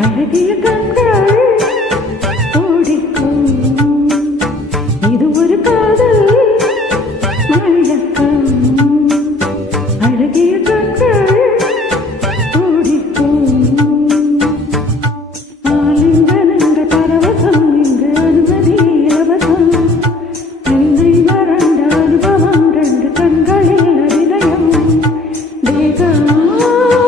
அழகிய கண்கள் ஓடிக்கும் இது ஒரு காதல் மயக்கம் அழகிய கண்கள் ஓடிக்கும் ஆலிங்கனங்க பரவசம் இங்கு அனுமதி இலவசம் என்னை மறந்த அனுபவம் ரெண்டு கண்களில் அதிதயம் தேகம்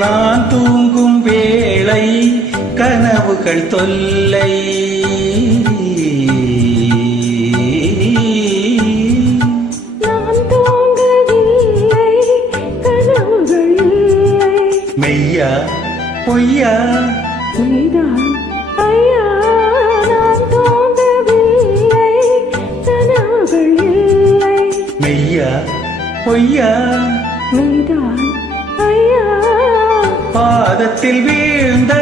நான் தூங்கும் வேளை கனவுகள் தொல்லை நான் தூங்கவில்லை கனவுகள் இல்லை மெய்யா பொய்யா நீதான் ஐயா நான் தூங்கவில்லை கனவுகள் இல்லை மெய்யா பொய்யா நீதான் ஐயா பாதத்தில் வீழ்ந்த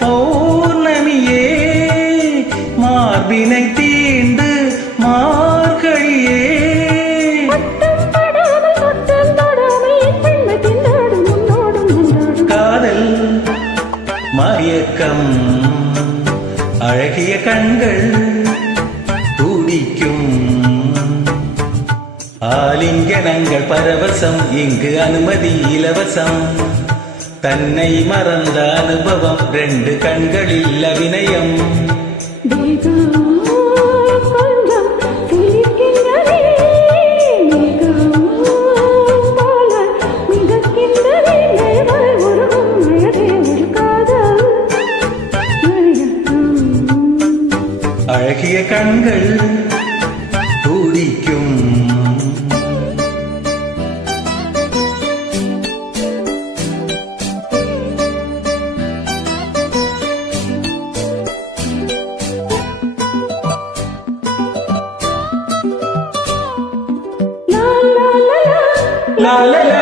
பௌர்ணமியே மார்பினை தீண்டு மார்கழியே காதல் மயக்கம் அழகிய கண்கள் துடிக்கும் ஆலிங்கனங்கள் பரவசம் இங்கு அனுமதி இலவசம் தன்னை மறந்த அனுபவம் ரெண்டு கண்களில் அபிநயம் அழகிய கண்கள் துடிக்கும் la la la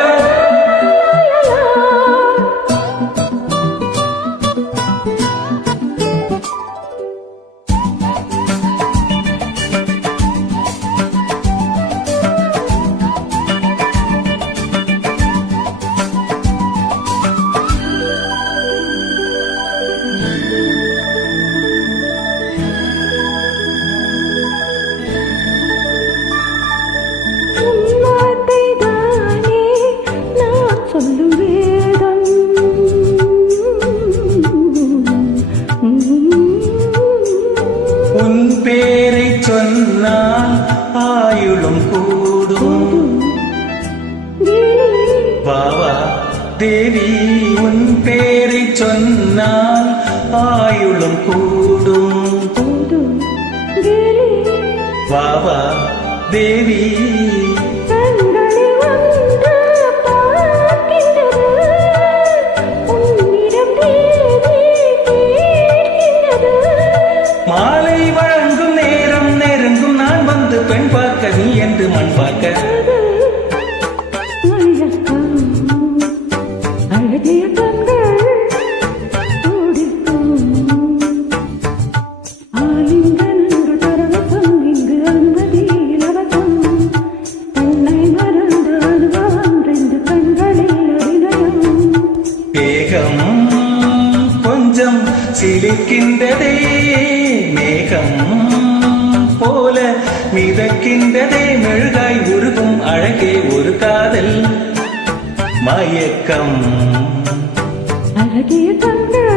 உன் பேரை சொன்னால் ஆயுளும் கூடும் வாவா தேவி உன் பேரை சொன்னால் ஆயுளும் கூடும் வாவா தேவி மாலை வழங்கும் நேரம் நெருங்கும் நான் வந்து பெண் பார்க்க நீ என்று மண் பார்க்க அழகிய கண்கள் துடிக்கும் ஆலிங்கனங்கள் பரவசம் இங்கு அனுமதி இலவசம் தன்னை மறந்த அனுபவம் ரெண்டு கண்களில் அபிநயம் தேகம் கொஞ்சம் சிலிக்கின்றதே மேகம் போல மிதக்கின்றதே மெழுகாய் உருகும் அழகே ஒரு காதல் மயக்கம் அழகிய கண்கள்